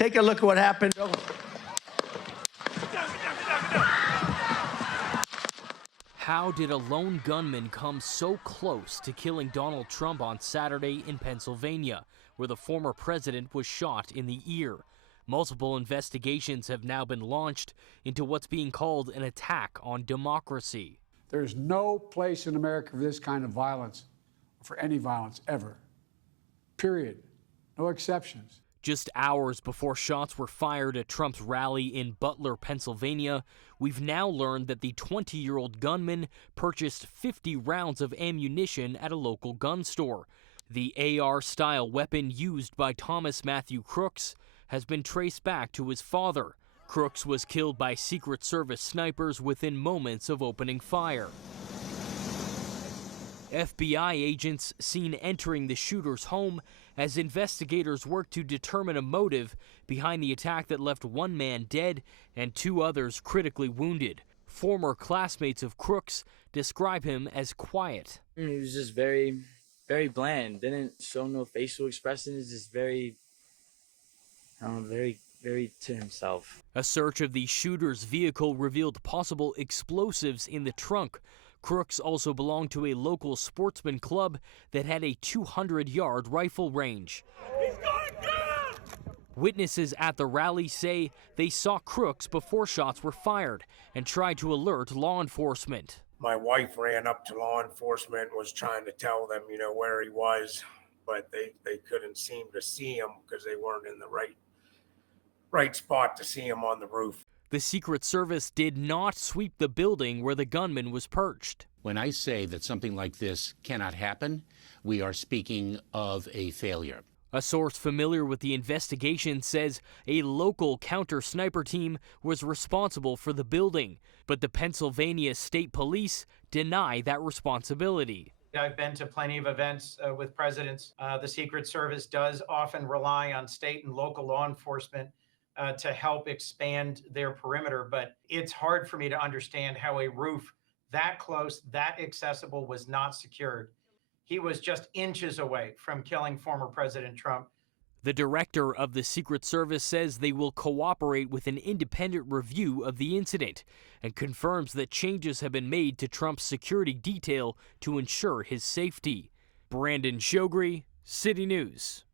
Take a look at what happened. How did a lone gunman come so close to killing Donald Trump on Saturday in Pennsylvania, where the former president was shot in the ear? Multiple investigations have now been launched into what's being called an attack on democracy. There's no place in America for this kind of violence, for any violence ever. Period. No exceptions. Just hours before shots were fired at Trump's rally in Butler, Pennsylvania, we've now learned that the 20-year-old gunman purchased 50 rounds of ammunition at a local gun store. The AR-style weapon used by Thomas Matthew Crooks has been traced back to his father. Crooks was killed by Secret Service snipers within moments of opening fire. FBI agents seen entering the shooter's home as investigators work to determine a motive behind the attack that left one man dead and two others critically wounded. Former classmates of Crooks describe him as quiet. He was just very, very bland. Didn't show no facial expressions. Just very to himself. A search of the shooter's vehicle revealed possible explosives in the trunk. Crooks also belonged to a local sportsman club that had a 200-yard rifle range. He's going down! Witnesses at the rally say they saw Crooks before shots were fired and tried to alert law enforcement. My wife ran up to law enforcement, was trying to tell them, where he was, but they couldn't seem to see him because they weren't in the right spot to see him on the roof. The Secret Service did not sweep the building where the gunman was perched. When I say that something like this cannot happen, we are speaking of a failure. A source familiar with the investigation says a local counter-sniper team was responsible for the building, but the Pennsylvania State Police deny that responsibility. I've been to plenty of events with presidents. The Secret Service does often rely on state and local law enforcement to help expand their perimeter, but it's hard for me to understand how a roof that close, that accessible was not secured. He was just inches away from killing former President Trump. The director of the Secret Service says they will cooperate with an independent review of the incident and confirms that changes have been made to Trump's security detail to ensure his safety. Brandon Choghri, City News.